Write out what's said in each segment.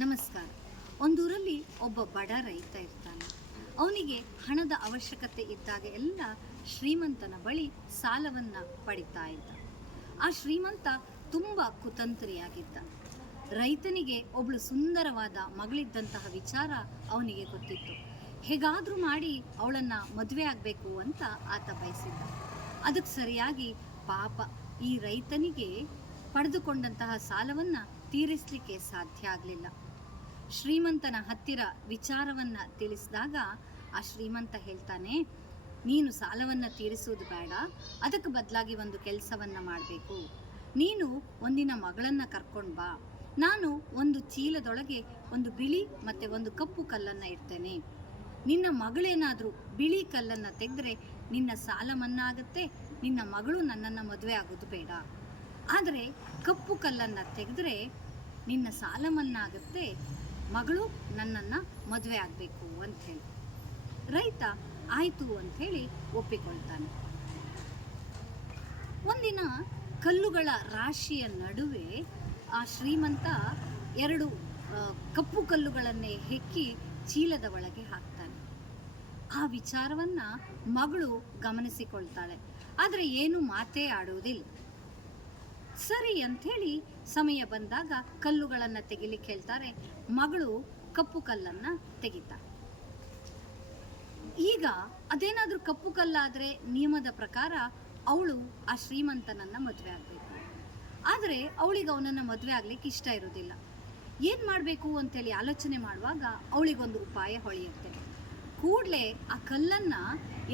ನಮಸ್ಕಾರ. ಒಂದೂರಲ್ಲಿ ಒಬ್ಬ ಬಡ ರೈತ ಇರ್ತಾನೆ. ಅವನಿಗೆ ಹಣದ ಅವಶ್ಯಕತೆ ಇದ್ದಾಗ ಎಲ್ಲ ಶ್ರೀಮಂತನ ಬಳಿ ಸಾಲವನ್ನು ಪಡಿತಾ ಇದ್ದ. ಆ ಶ್ರೀಮಂತ ತುಂಬ ಕುತಂತ್ರಿಯಾಗಿದ್ದ. ರೈತನಿಗೆ ಒಬ್ಬಳು ಸುಂದರವಾದ ಮಗಳಿದ್ದಂತಹ ವಿಚಾರ ಅವನಿಗೆ ಗೊತ್ತಿತ್ತು. ಹೇಗಾದರೂ ಮಾಡಿ ಅವಳನ್ನು ಮದುವೆ ಆಗಬೇಕು ಅಂತ ಆತ ಬಯಸಿದ್ದ. ಅದಕ್ಕೆ ಸರಿಯಾಗಿ ಪಾಪ ಈ ರೈತನಿಗೆ ಪಡೆದುಕೊಂಡಂತಹ ಸಾಲವನ್ನು ತೀರಿಸಲಿಕ್ಕೆ ಸಾಧ್ಯ ಆಗಲಿಲ್ಲ. ಶ್ರೀಮಂತನ ಹತ್ತಿರ ವಿಚಾರವನ್ನು ತಿಳಿಸಿದಾಗ ಆ ಶ್ರೀಮಂತ ಹೇಳ್ತಾನೆ, ನೀನು ಸಾಲವನ್ನು ತೀರಿಸುವುದು ಬೇಡ, ಅದಕ್ಕೆ ಬದಲಾಗಿ ಒಂದು ಕೆಲಸವನ್ನು ಮಾಡಬೇಕು. ನೀನು ಒಂದಿನ ಮಗಳನ್ನು ಕರ್ಕೊಂಡು ಬಾ. ನಾನು ಒಂದು ಚೀಲದೊಳಗೆ ಒಂದು ಬಿಳಿ ಮತ್ತು ಒಂದು ಕಪ್ಪು ಕಲ್ಲನ್ನು ಇಡ್ತೇನೆ. ನಿನ್ನ ಮಗಳೇನಾದರೂ ಬಿಳಿ ಕಲ್ಲನ್ನು ತೆಗೆದ್ರೆ ನಿನ್ನ ಸಾಲ ಮನ್ನಾ ಆಗುತ್ತೆ, ನಿನ್ನ ಮಗಳು ನನ್ನನ್ನು ಮದುವೆ ಆಗೋದು ಬೇಡ. ಆದರೆ ಕಪ್ಪು ಕಲ್ಲನ್ನು ತೆಗೆದ್ರೆ ನಿನ್ನ ಸಾಲ ಮನ್ನಾ ಆಗುತ್ತೆ, ಮಗಳು ನನ್ನನ್ನು ಮದುವೆ ಆಗಬೇಕು ಅಂಥೇಳಿ. ರೈತ ಆಯಿತು ಅಂಥೇಳಿ ಒಪ್ಪಿಕೊಳ್ತಾನೆ. ಒಂದಿನ ಕಲ್ಲುಗಳ ರಾಶಿಯ ನಡುವೆ ಆ ಶ್ರೀಮಂತ ಎರಡು ಕಪ್ಪು ಕಲ್ಲುಗಳನ್ನೇ ಹೆಕ್ಕಿ ಚೀಲದ ಒಳಗೆ ಹಾಕ್ತಾನೆ. ಆ ವಿಚಾರವನ್ನು ಮಗಳು ಗಮನಿಸಿಕೊಳ್ತಾಳೆ, ಆದರೆ ಏನು ಮಾತೇ ಆಡುವುದಿಲ್ಲ. ಸರಿ ಅಂಥೇಳಿ ಸಮಯ ಬಂದಾಗ ಕಲ್ಲುಗಳನ್ನು ತೆಗಿಲಿಕ್ಕೆ ಹೇಳ್ತಾರೆ. ಮಗಳು ಕಪ್ಪು ಕಲ್ಲನ್ನು ತೆಗಿತಾಳೆ. ಈಗ ಅದೇನಾದರೂ ಕಪ್ಪು ಕಲ್ಲಾದರೆ ನಿಯಮದ ಪ್ರಕಾರ ಅವಳು ಆ ಶ್ರೀಮಂತನನ್ನು ಮದುವೆ ಆಗಬೇಕು. ಆದರೆ ಅವಳಿಗೆ ಅವನನ್ನು ಮದುವೆ ಆಗಲಿಕ್ಕೆ ಇಷ್ಟ ಇರೋದಿಲ್ಲ. ಏನು ಮಾಡಬೇಕು ಅಂತೇಳಿ ಆಲೋಚನೆ ಮಾಡುವಾಗ ಅವಳಿಗೊಂದು ಉಪಾಯ ಹೊಳೆಯುತ್ತೆ. ಕೂಡಲೇ ಆ ಕಲ್ಲನ್ನು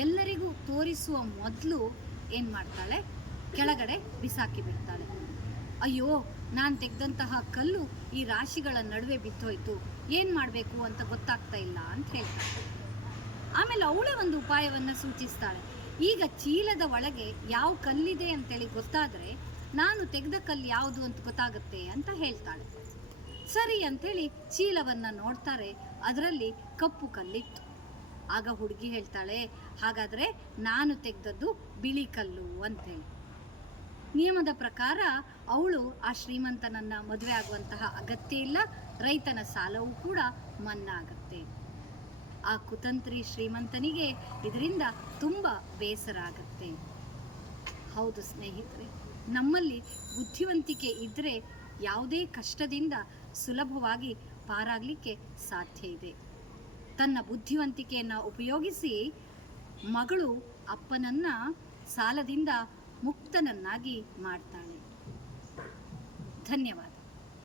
ಎಲ್ಲರಿಗೂ ತೋರಿಸುವ ಮೊದಲು ಏನು ಮಾಡ್ತಾಳೆ, ಕೆಳಗಡೆ ಬಿಸಾಕಿ ಬಿಡ್ತಾಳೆ. ಅಯ್ಯೋ, ನಾನು ತೆಗೆದಂತಹ ಕಲ್ಲು ಈ ರಾಶಿಗಳ ನಡುವೆ ಬಿದ್ದೋಯ್ತು, ಏನು ಮಾಡಬೇಕು ಅಂತ ಗೊತ್ತಾಗ್ತಾ ಇಲ್ಲ ಅಂತ ಹೇಳ್ತಾಳೆ. ಆಮೇಲೆ ಅವಳೇ ಒಂದು ಉಪಾಯವನ್ನು ಸೂಚಿಸ್ತಾಳೆ. ಈಗ ಚೀಲದ ಒಳಗೆ ಯಾವ ಕಲ್ಲಿದೆ ಅಂತೇಳಿ ಗೊತ್ತಾದರೆ ನಾನು ತೆಗೆದ ಕಲ್ಲು ಯಾವುದು ಅಂತ ಗೊತ್ತಾಗುತ್ತೆ ಅಂತ ಹೇಳ್ತಾಳೆ. ಸರಿ ಅಂಥೇಳಿ ಚೀಲವನ್ನು ನೋಡ್ತಾರೆ, ಅದರಲ್ಲಿ ಕಪ್ಪು ಕಲ್ಲಿತ್ತು. ಆಗ ಹುಡುಗಿ ಹೇಳ್ತಾಳೆ, ಹಾಗಾದರೆ ನಾನು ತೆಗೆದದ್ದು ಬಿಳಿ ಕಲ್ಲು ಅಂತೇಳಿ. ನಿಯಮದ ಪ್ರಕಾರ ಅವಳು ಆ ಶ್ರೀಮಂತನನ್ನು ಮದುವೆ ಆಗುವಂತಹ ಅಗತ್ಯ ಇಲ್ಲ, ರೈತನ ಸಾಲವೂ ಕೂಡ ಮನ್ನಾ ಆಗುತ್ತೆ. ಆ ಕುತಂತ್ರಿ ಶ್ರೀಮಂತನಿಗೆ ಇದರಿಂದ ತುಂಬ ಬೇಸರ ಆಗುತ್ತೆ. ಹೌದು ಸ್ನೇಹಿತರೆ, ನಮ್ಮಲ್ಲಿ ಬುದ್ಧಿವಂತಿಕೆ ಇದ್ದರೆ ಯಾವುದೇ ಕಷ್ಟದಿಂದ ಸುಲಭವಾಗಿ ಪಾರಾಗಲಿಕ್ಕೆ ಸಾಧ್ಯ ಇದೆ. ತನ್ನ ಬುದ್ಧಿವಂತಿಕೆಯನ್ನು ಉಪಯೋಗಿಸಿ ಮಗಳು ಅಪ್ಪನನ್ನು ಸಾಲದಿಂದ ಮುಕ್ತನನ್ನಾಗಿ ಮಾಡ್ತಾಳೆ. ಧನ್ಯವಾದ.